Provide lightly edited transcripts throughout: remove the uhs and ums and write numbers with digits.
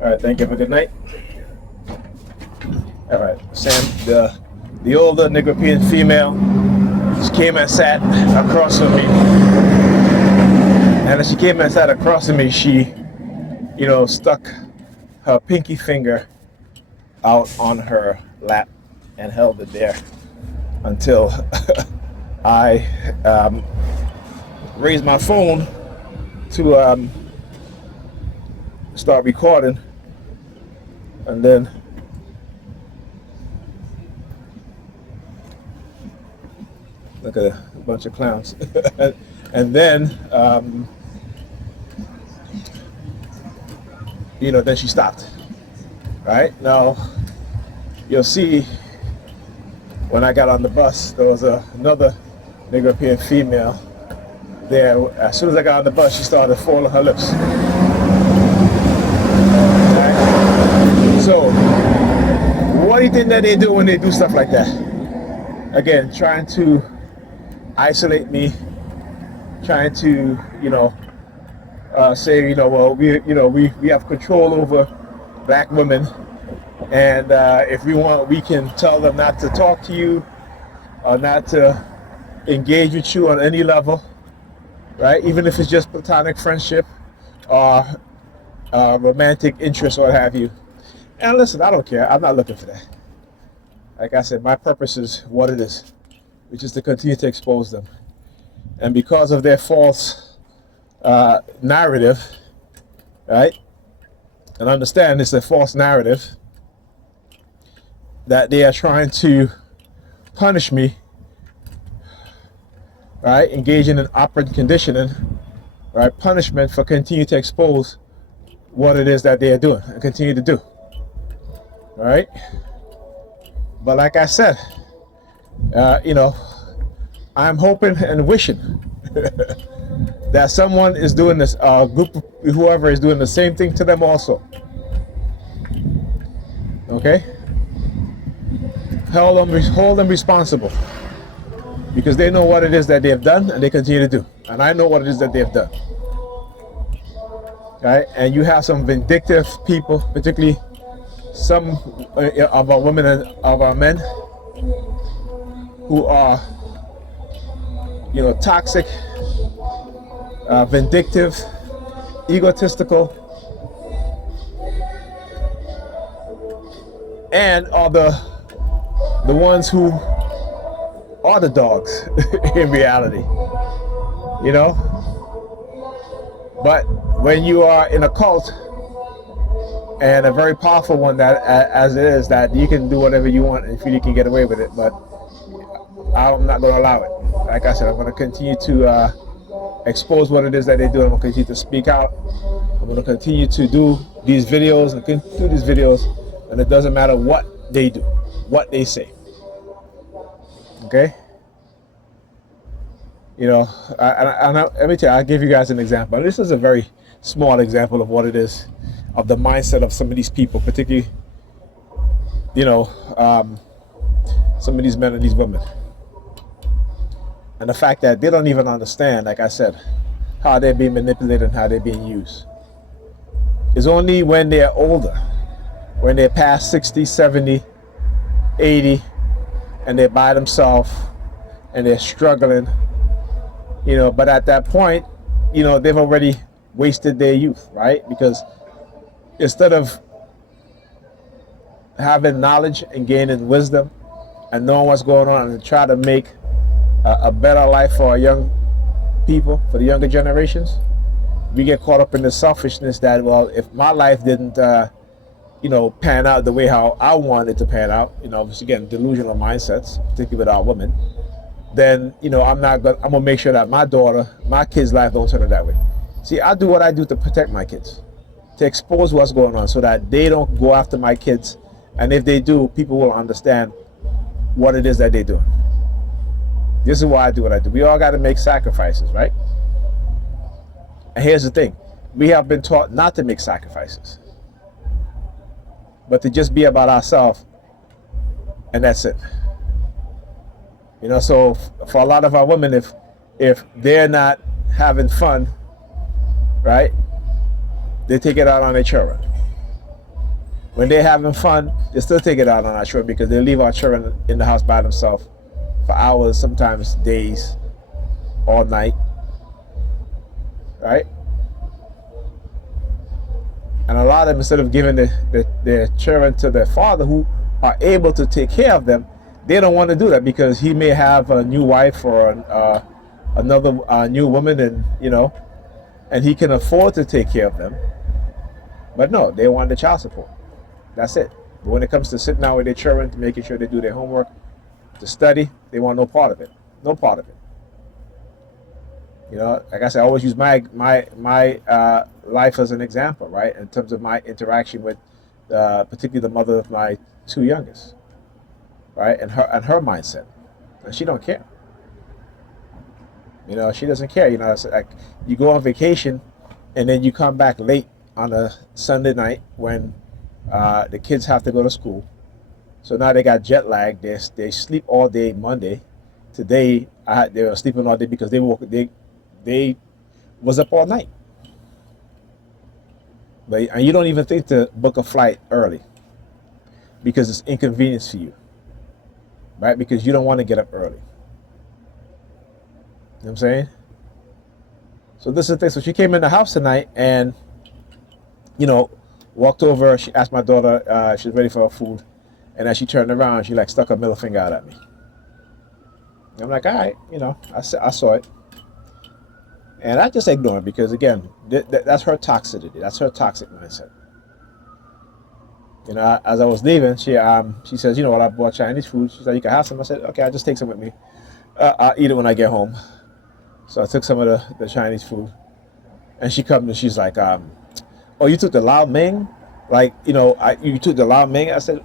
All right, thank you. Have a good night. All right, Sam, the older Negropean female, she came and sat across from me, and as she came and sat across from me, she, stuck her pinky finger out on her lap and held it there until I raised my phone to start recording, and then look at a bunch of clowns. And then then she stopped. Right now, you'll see when I got on the bus, there was another Negropean female there. As soon as I got on the bus, she started folding her lips. Right? So, what do you think that they do when they do stuff like that? Again, trying to isolate me, trying to, say, well, we have control over black women, and if we want, we can tell them not to talk to you or not to engage with you on any level, right? Even if it's just platonic friendship or romantic interest or what have you. And listen, I don't care. I'm not looking for that. Like I said, my purpose is what it is, which is to continue to expose them. And because of their false narrative, right? And understand it's a false narrative that they are trying to punish me, right? Engaging in operant conditioning, right? Punishment for continue to expose what it is that they are doing and continue to do, right? But like I said, I'm hoping and wishing that someone is doing this, group, whoever is doing the same thing to them also. Okay? Hold them responsible, because they know what it is that they have done and they continue to do. And I know what it is that they have done. Right? And you have some vindictive people, particularly some of our women and of our men, who are, toxic, vindictive, egotistical, and are the ones who are the dogs in reality, But when you are in a cult, and a very powerful one that, as it is, that you can do whatever you want and feel you can get away with it, but I'm not going to allow it. Like I said, I'm going to continue to expose what it is that they do. I'm going to continue to speak out. I'm going to continue to do these videos and it doesn't matter what they do, what they say. Okay? Let me tell you, I'll give you guys an example. This is a very small example of what it is, of the mindset of some of these people, particularly, some of these men and these women. And the fact that they don't even understand, like I said, how they're being manipulated and how they're being used. It's only when they're older, when they're past 60, 70, 80, and they're by themselves and they're struggling, but at that point, they've already wasted their youth, right? Because instead of having knowledge and gaining wisdom and knowing what's going on and try to make a better life for our young people, for the younger generations, we get caught up in the selfishness that, well, if my life didn't, pan out the way how I wanted it to pan out, again, delusional mindsets, particularly with our women, then, I'm gonna make sure that my kids' life don't turn out that way. See, I do what I do to protect my kids, to expose what's going on so that they don't go after my kids. And if they do, people will understand what it is that they're doing. This is why I do what I do. We all got to make sacrifices, right? And here's the thing. We have been taught not to make sacrifices, but to just be about ourselves, and that's it. So for a lot of our women, if they're not having fun, right, they take it out on their children. When they're having fun, they still take it out on our children because they leave our children in the house by themselves for hours, sometimes days, all night, right? And a lot of them, instead of giving their children to their father who are able to take care of them, they don't want to do that because he may have a new wife or another new woman, and and he can afford to take care of them. But no, they want the child support. That's it. But when it comes to sitting down with their children, to making sure they do their homework, to study, they want no part of it. No part of it. Like I said, I always use my life as an example, right? In terms of my interaction with, particularly the mother of my two youngest, right? And her mindset, and she don't care. She doesn't care. It's like you go on vacation, and then you come back late on a Sunday night when the kids have to go to school. So now they got jet lag. They sleep all day Monday. Today they were sleeping all day because they was up all night. And you don't even think to book a flight early because it's inconvenience for you, right? Because you don't want to get up early. You know what I'm saying? So this is the thing. So she came in the house tonight and, walked over. She asked my daughter, she's ready for her food. And as she turned around, she stuck her middle finger out at me. And I'm like, all right, I saw it. And I just ignore it because, again, that's her toxicity. That's her toxic mindset. As I was leaving, she says, I bought Chinese food. She said, you can have some. I said, okay, I'll just take some with me. I'll eat it when I get home. So I took some of the Chinese food. And she comes and she's like, oh, you took the Lao Ming? You took the Lao Ming? I said,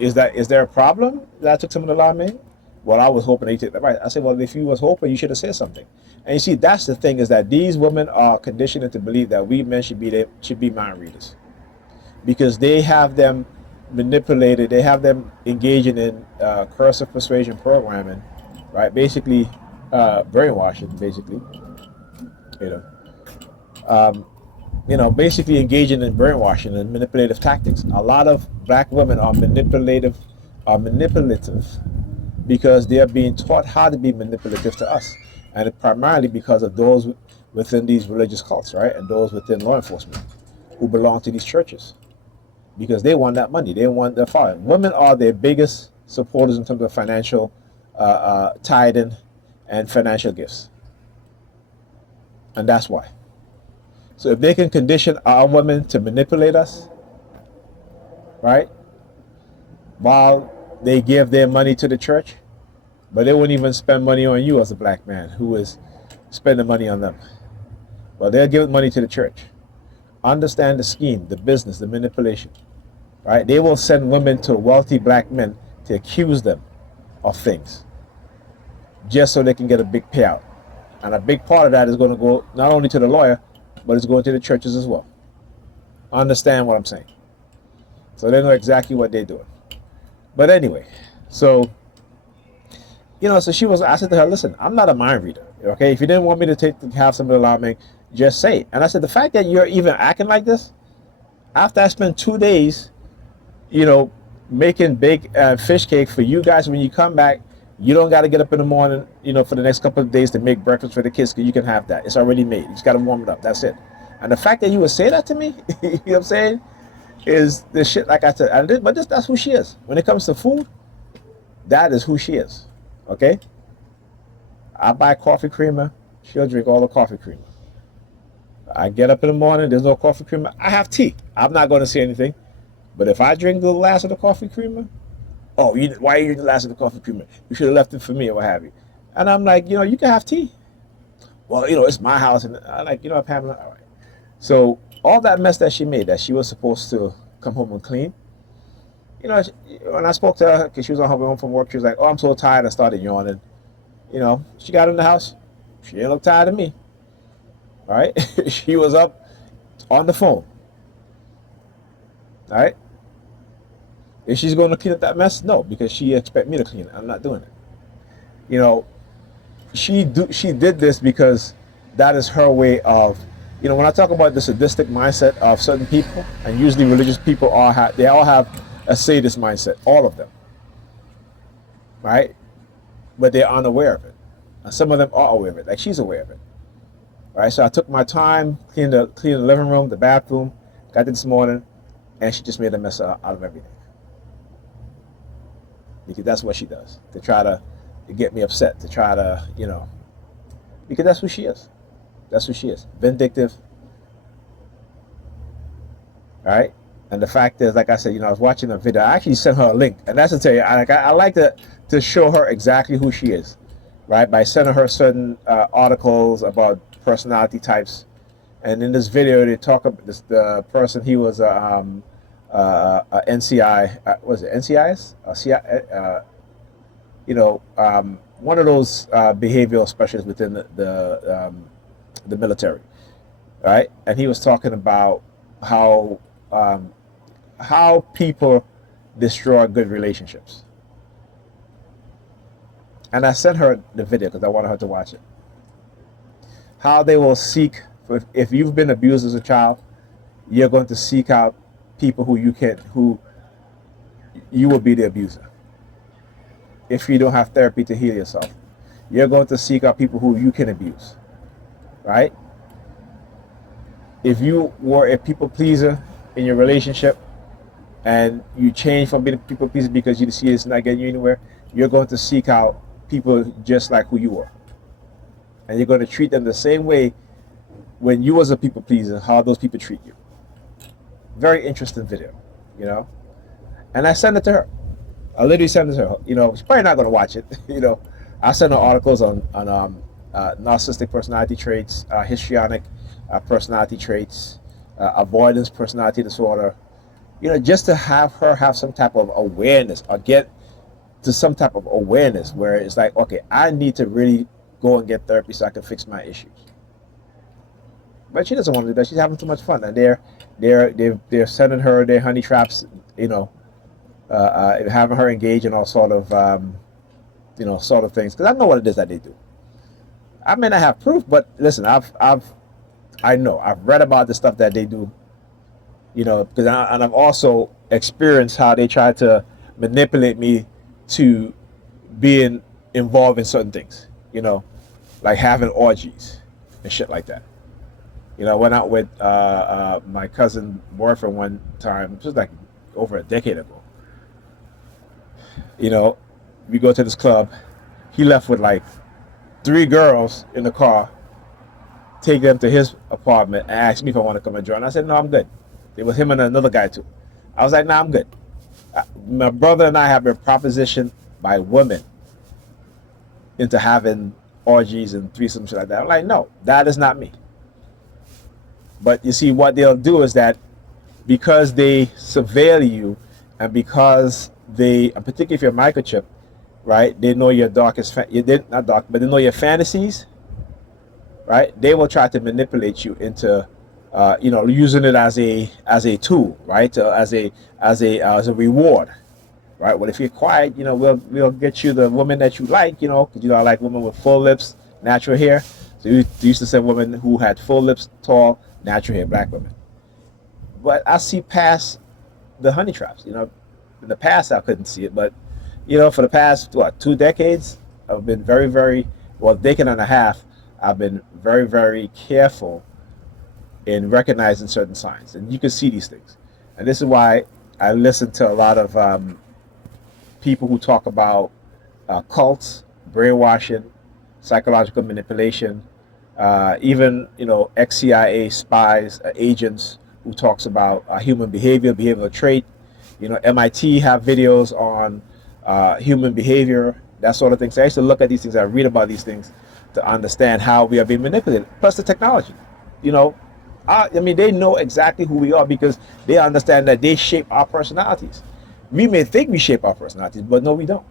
is there a problem that I took some of the Lao Ming? Well, I was hoping they took that right. I said, well, if you was hoping, you should have said something. And you see, that's the thing, is that these women are conditioned to believe that we men should be mind readers, because they have them manipulated. They have them engaging in cursive persuasion programming, right? Basically, brainwashing. Basically, basically engaging in brainwashing and manipulative tactics. A lot of black women are manipulative because they are being taught how to be manipulative to us, and primarily because of those within these religious cults, right, and those within law enforcement who belong to these churches, because they want that money, they want their following. Women are their biggest supporters in terms of financial tithing and financial gifts, and that's why. So if they can condition our women to manipulate us, right, while they give their money to the church, but they wouldn't even spend money on you as a black man who is spending money on them. Well, they'll give money to the church. Understand the scheme, the business, the manipulation, right? They will send women to wealthy black men to accuse them of things just so they can get a big payout. And a big part of that is going to go not only to the lawyer, but it's going to the churches as well. Understand what I'm saying? So they know exactly what they're doing. But anyway, so I said to her, listen, I'm not a mind reader, okay? If you didn't want me to have some of the Lao Ming, just say it. And I said, the fact that you're even acting like this, after I spent 2 days, making big fish cake for you guys, when you come back, you don't got to get up in the morning, for the next couple of days to make breakfast for the kids, because you can have that. It's already made. You just got to warm it up. That's it. And the fact that you would say that to me, you know what I'm saying, is the shit, like I said. But that's who she is. When it comes to food, that is who she is. Okay? I buy coffee creamer. She'll drink all the coffee creamer. I get up in the morning, there's no coffee creamer. I have tea. I'm not going to say anything. But if I drink the last of the coffee creamer, oh, why are you drinking the last of the coffee creamer? You should have left it for me or what have you. And I'm like, you can have tea. Well, it's my house. And I'm like, Pamela, all right. So all that mess that she made, that she was supposed to come home and clean, when I spoke to her, because she was on her way home from work, she was like, oh, I'm so tired. I started yawning. She got in the house. She didn't look tired of me. All right? She was up on the phone. All right? If she's going to clean up that mess, no, because she expect me to clean it. I'm not doing it. She did this because that is her way of when I talk about the sadistic mindset of certain people, and usually religious people they all have a sadist mindset, all of them, right? But they're unaware of it. And some of them are aware of it, like she's aware of it, right? So I took my time, cleaned the living room, the bathroom, got this morning, and she just made a mess out of everything. Because that's what she does, to try to get me upset, to try to, because that's who she is. That's who she is. Vindictive. All right. And the fact is, like I said, I was watching a video. I actually sent her a link, and that's to tell you, I like to show her exactly who she is, right? By sending her certain articles about personality types. And in this video, they talk about the person. He was a NCI. Was it NCIS? One of those behavioral specialists within the military, right? And he was talking about how people destroy good relationships. And I sent her the video because I wanted her to watch it. How they will seek, if you've been abused as a child, you're going to seek out people who you will be the abuser. If you don't have therapy to heal yourself, you're going to seek out people who you can abuse, right? If you were a people pleaser in your relationship and you change from being a people pleaser because you see it's not getting you anywhere, you're going to seek out people just like who you were. And you're going to treat them the same way when you was a people pleaser, how those people treat you. Very interesting video, And I sent it to her. I literally sent it to her. She's probably not going to watch it. I send her articles on narcissistic personality traits, histrionic personality traits, avoidance personality disorder. Just to have her have some type of awareness, or get to some type of awareness where it's like, okay, I need to really go and get therapy so I can fix my issues. But she doesn't want to do that. She's having too much fun, and they're sending her their honey traps. Having her engage in all sort of sort of things, because I know what it is that they do. I may not have proof, but listen, I know I've read about the stuff that they do. Because I've also experienced how they try to manipulate me to being involved in certain things. Like having orgies and shit like that. I went out with my cousin boyfriend one time. It was like over a decade ago. We go to this club. He left with like 3 girls in the car, take them to his apartment, and asked me if I want to come and join. I said, no, I'm good. It was him and another guy too. I was like, nah, I'm good. My brother and I have been propositioned by women into having orgies and threesomes, shit like that. I'm like, no, that is not me. But you see, what they'll do is that because they surveil you, and because particularly if you're microchip, right? They know your darkest, not dark, but they know your fantasies, right? They will try to manipulate you into, using it as a tool, right? As a reward, right? Well, if you're quiet, we'll get you the woman that you like, because I like women with full lips, natural hair. So you used to say women who had full lips, tall, natural hair, black women. But I see past the honey traps. In the past I couldn't see it, but for the past 2 decades, I've been very, very, decade and a half, I've been very, very careful in recognizing certain signs, and you can see these things. And this is why I listen to a lot of people who talk about cults, brainwashing, psychological manipulation, even ex-CIA spies, agents who talks about human behavior, behavioral trait. MIT have videos on human behavior, that sort of thing. So I used to look at these things, I read about these things to understand how we are being manipulated. Plus the technology. They know exactly who we are because they understand that they shape our personalities. We may think we shape our personalities, but no, we don't.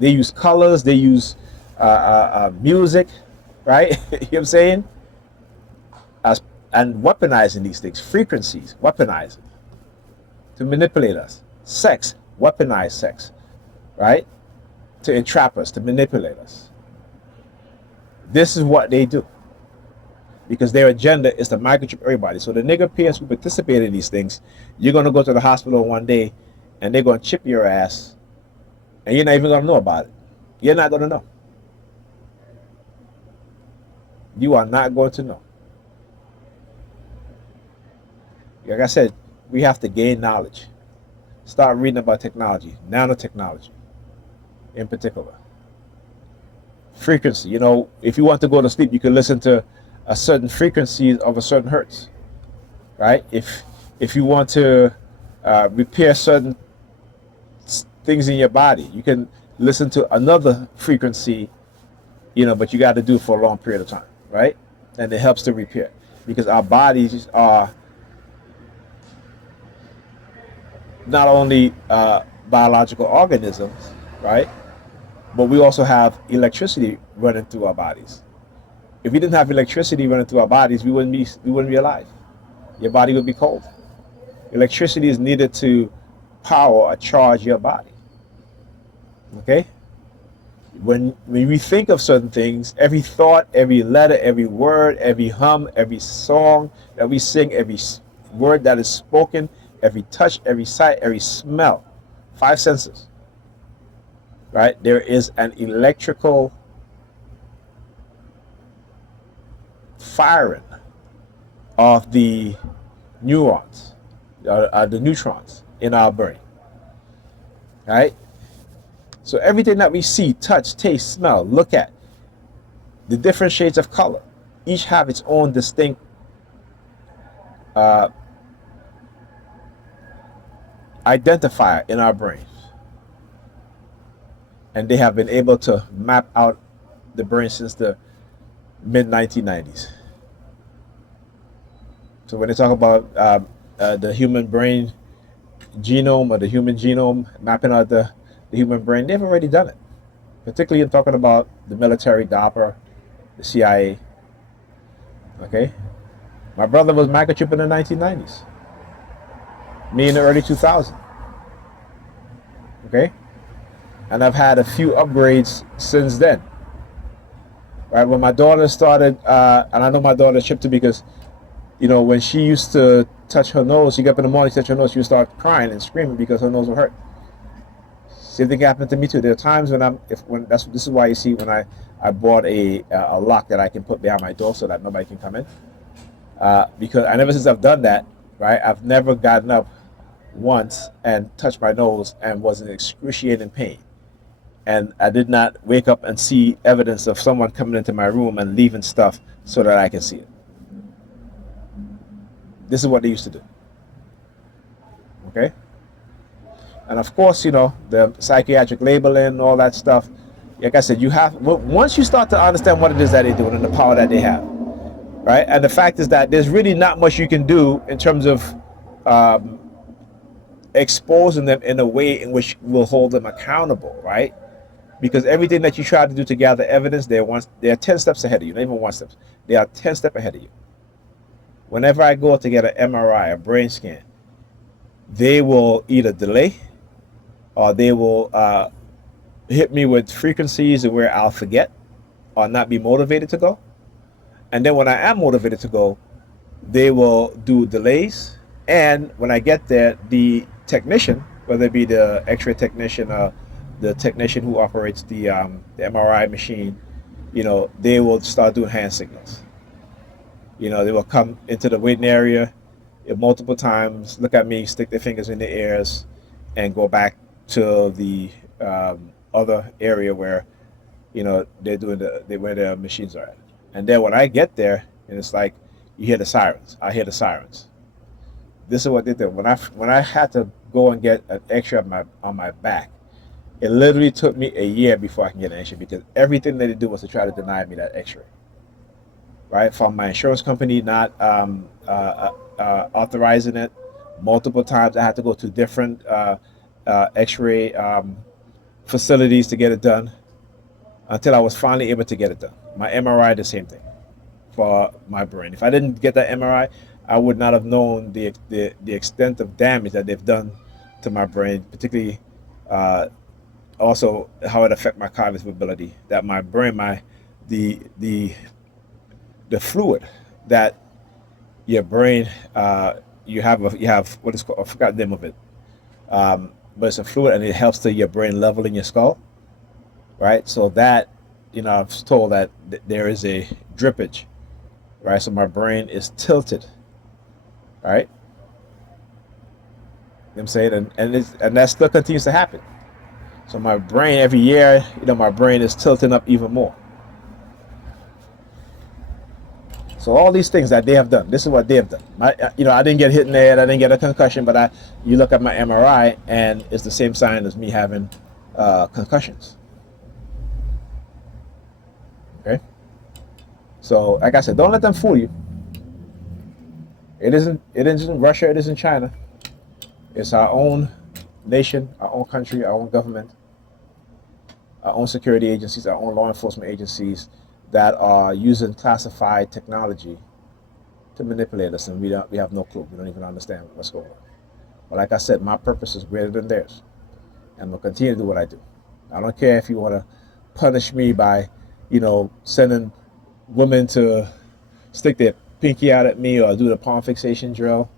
They use colors, they use music, right? You know what I'm saying? And weaponizing these things, frequencies, weaponizing to manipulate us. Sex, weaponize sex, right? To entrap us, to manipulate us. This is what they do. because their agenda is to microchip everybody. So the Negropeans who participate in these things, you're going to go to the hospital one day and they're going to chip your ass and you're not even going to know about it. You're not going to know. You are not going to know. Like I said, we have to gain knowledge. Start reading about technology, nanotechnology in particular. Frequency. You know, if you want to go to sleep, you can listen to a certain frequency of a certain hertz, right? If you want to repair certain things in your body, you can listen to another frequency, you know, but you got to do it for a long period of time, right? And it helps to repair because our bodies are not only biological organisms, right? But we also have electricity running through our bodies. If we didn't have electricity running through our bodies, we wouldn't be alive. Your body would be cold. Electricity is needed to power or charge your body. Okay? When we think of certain things, every thought, every letter, every word, every hum, every song that we sing, every word that is spoken, every touch, every sight, every smell, five senses, right? There is an electrical firing of the neurons, the neutrons in our brain, right? So everything that we see, touch, taste, smell, look at, the different shades of color, each have its own distinct identifier in our brains. And they have been able to map out the brain since the mid 1990s. So when they talk about the human brain genome or the human genome, mapping out the human brain, they've already done it. Particularly in talking about the military, DARPA, the CIA. Okay? My brother was microchipped in the 1990s. Me in the early 2000s. Okay? And I've had a few upgrades since then. Right? When my daughter started, and I know my daughter chipped it because, you know, when she used to touch her nose, she got up in the morning, touch her nose, she would start crying and screaming because her nose would hurt. Same thing happened to me too. There are times when this is why you see when I bought a lock that I can put behind my door so that nobody can come in. Because ever since I've done that, right, I've never gotten up once and touched my nose and was in excruciating pain. And I did not wake up and see evidence of someone coming into my room and leaving stuff so that I can see it. This is what they used to do. Okay? And of course, you know, the psychiatric labeling, all that stuff. Like I said, once you start to understand what it is that they're doing and the power that they have, right? And the fact is that there's really not much you can do in terms of exposing them in a way in which will hold them accountable, right? Because everything that you try to do to gather evidence, they're 10 steps ahead of you, not even 1 step. They are 10 steps ahead of you. Whenever I go to get an MRI, a brain scan, they will either delay or they will hit me with frequencies where I'll forget or not be motivated to go. And then when I am motivated to go, they will do delays. And when I get there, the technician, whether it be the X-ray technician or the technician who operates the MRI machine, you know, they will start doing hand signals. You know, they will come into the waiting area multiple times, look at me, stick their fingers in their ears, and go back to the other area where, you know, they're doing where their machines are at. And then when I get there, and it's like you hear the sirens. I hear the sirens. This is what they did. When I had to go and get an X-ray on my back, it literally took me a year before I can get an X-ray because everything that they did was to try to deny me that X-ray. Right, from my insurance company not authorizing it. Multiple times I had to go to different X-ray facilities to get it done until I was finally able to get it done. My MRI, the same thing for my brain. If I didn't get that MRI, I would not have known the extent of damage that they've done to my brain, particularly also how it affects my cognitive ability. That my brain, the fluid, that your brain, you have what is called, I forgot the name of it, but it's a fluid and it helps to your brain level in your skull, right? So that, I was told that there is a drippage, right? So my brain is tilted, right? You know what I'm saying, and that still continues to happen. So my brain every year, my brain is tilting up even more. So all these things that they have done, this is what they have done. I didn't get hit in the head, I didn't get a concussion, but you look at my MRI, and it's the same sign as me having concussions. Okay, so like I said, don't let them fool you. It isn't. It isn't Russia. It isn't China. It's our own nation, our own country, our own government, our own security agencies, our own law enforcement agencies that are using classified technology to manipulate us, and we have no clue. We don't even understand what's going on. But like I said, my purpose is greater than theirs, and I'm gonna continue to do what I do. I don't care if you want to punish me by, sending women to stick their pinky out at me or do the palm fixation drill.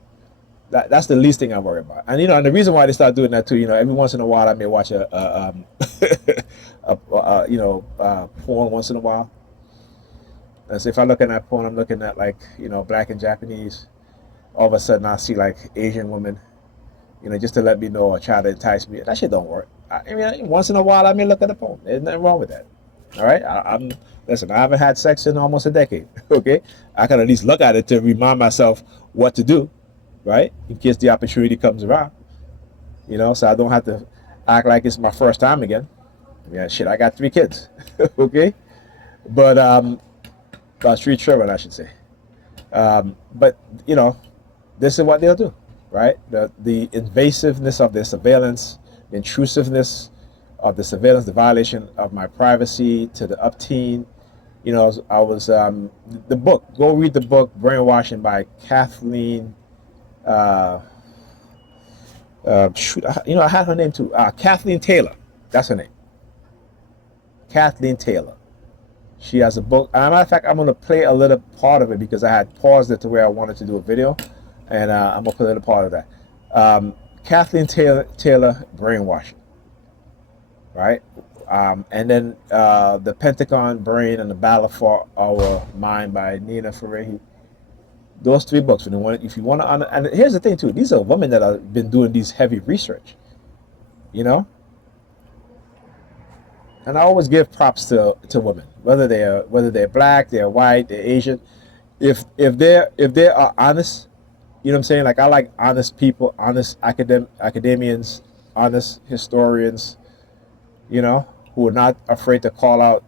That's the least thing I worry about. And the reason why they start doing that too, every once in a while I may watch porn once in a while. And so if I look at that porn, I'm looking at like black and Japanese. All of a sudden I see like Asian women, just to let me know or try to entice me. That shit don't work. I mean, once in a while I may look at the porn. There's nothing wrong with that. All right, listen. I haven't had sex in almost a decade. Okay, I can at least look at it to remind myself what to do, right? In case the opportunity comes around, so I don't have to act like it's my first time again. Yeah, shit. I got 3 kids. Okay, but 3 children, I should say. But this is what they'll do, right? The invasiveness of their surveillance, the intrusiveness of the surveillance, the violation of my privacy to the upteen. I was the book. Go read the book "Brainwashing" by Kathleen. I had her name too. Kathleen Taylor. That's her name. Kathleen Taylor. She has a book. As a matter of fact, I'm going to play a little part of it because I had paused it to where I wanted to do a video, and I'm going to play a little part of that. Kathleen Taylor, Brainwashing, right? And then The Pentagon Brain and the Battle for Our Mind by Nina Farahi. Those 3 books. If you want to, and here's the thing too. These are women that have been doing these heavy research, And I always give props to women, whether they're black, they're white, they're Asian. If they are honest, you know what I'm saying? Like I like honest people, honest academians, honest historians, who are not afraid to call out,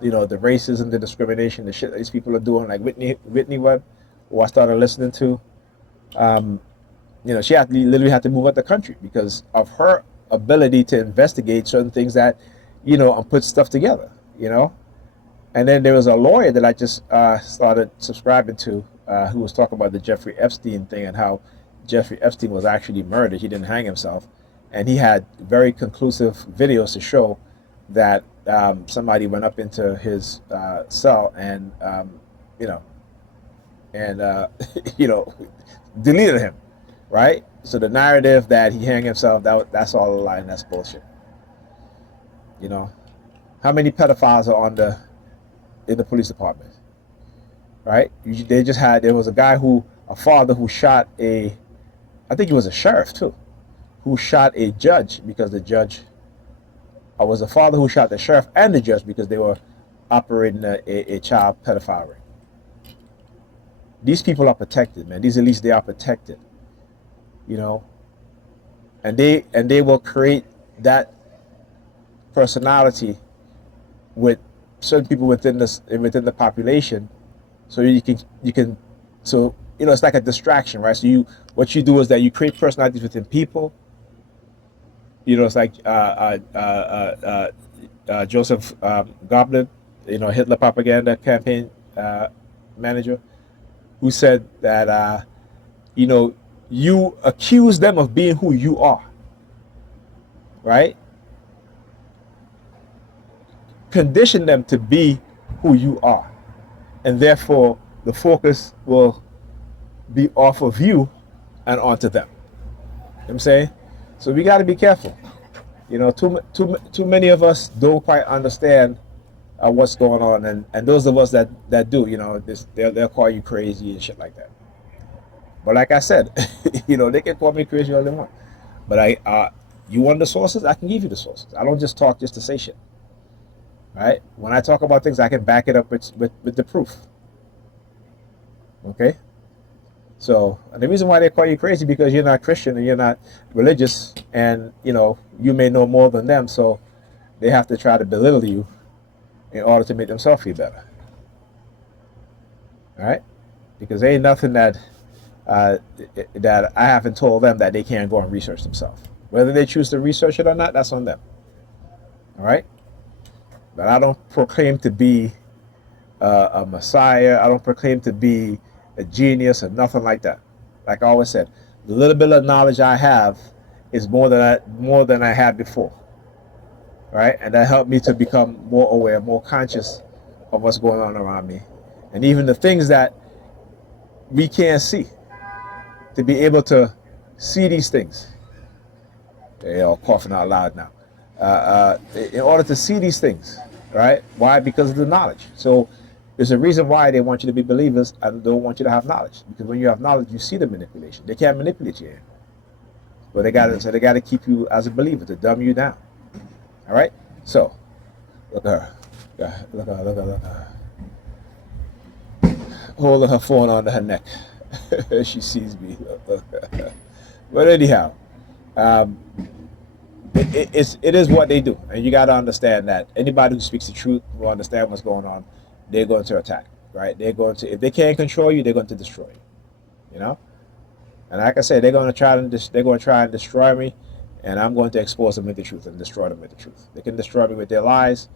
the racism, the discrimination, the shit that these people are doing. Like Whitney Webb, who I started listening to. She literally had to move out the country because of her ability to investigate certain things that, and put stuff together, And then there was a lawyer that I just started subscribing to, who was talking about the Jeffrey Epstein thing and how Jeffrey Epstein was actually murdered. He didn't hang himself, and he had very conclusive videos to show that somebody went up into his cell and deleted him, right? So the narrative that he hanged himself, that's all a lie and that's bullshit. How many pedophiles are in the police department, right? There was a father who shot I think he was a sheriff too, who shot a judge because the judge, or was a father who shot the sheriff and the judge because they were operating a child pedophile ring. These people are protected, man. These elites, they are protected, and they will create that personality with certain people within the population, so you can it's like a distraction, right? So what you do is that you create personalities within people. It's like Joseph Goebbels, Hitler propaganda campaign manager, who said that you accuse them of being who you are, right? Condition them to be who you are, and therefore the focus will be off of you and onto them. You know what I'm saying? So we got to be careful. You know, too many of us don't quite understand what's going on, and those of us that do, you know, they'll call you crazy and shit like that. But like I said, you know, they can call me crazy all they want. But you want the sources? I can give you the sources. I don't just talk just to say shit. Right? When I talk about things, I can back it up with the proof. Okay? So, and the reason why they call you crazy because you're not Christian and you're not religious, and you know you may know more than them, so they have to try to belittle you in order to make themselves feel better. All right? Because there ain't nothing that that I haven't told them that they can't go and research themselves. Whether they choose to research it or not, that's on them. All right? But I don't proclaim to be a messiah. I don't proclaim to be a genius or nothing like that. Like I always said, the little bit of knowledge I have is more than I had before. Right? And that helped me to become more aware, more conscious of what's going on around me. And even the things that we can't see. To be able to see these things. They're all coughing out loud now. In order to see these things, right? Why? Because of the knowledge. So there's a reason why they want you to be believers and don't want you to have knowledge. Because when you have knowledge, you see the manipulation. They can't manipulate you. But they got to keep you as a believer to dumb you down. All right. So look at her. Look at her. Holding her phone onto her neck. She sees me. But anyhow, it is what they do, and you got to understand that anybody who speaks the truth will understand what's going on. They're going to attack, right? They're going to, if they can't control you, they're going to destroy you. You know, and like I said, they're going to try and destroy me, and I'm going to expose them with the truth and destroy them with the truth. They can destroy me with their lies,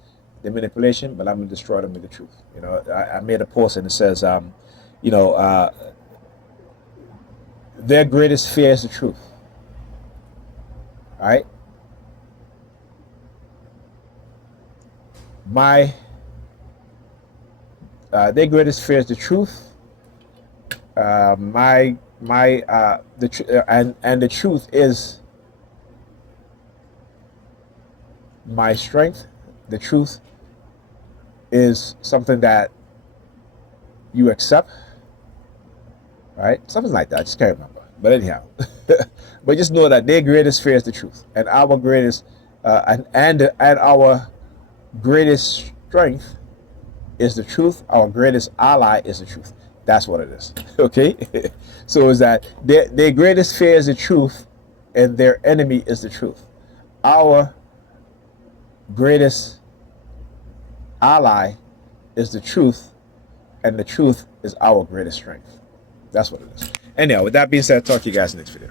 their manipulation, but I'm going to destroy them with the truth. You know, I made a post and it says, you know, their greatest fear is the truth. All right. Their greatest fear is the truth. And the truth is my strength. The truth is something that you accept. Right? Something like that. I just can't remember. But anyhow, but just know that their greatest fear is the truth, and our greatest and our greatest strength is the truth. Our greatest ally is the truth. That's what it is. Okay. So is that their greatest fear is the truth, and their enemy is the truth. Our greatest ally is the truth, and the truth is our greatest strength. That's what it is. Anyhow, with that being said, talk to you guys next video.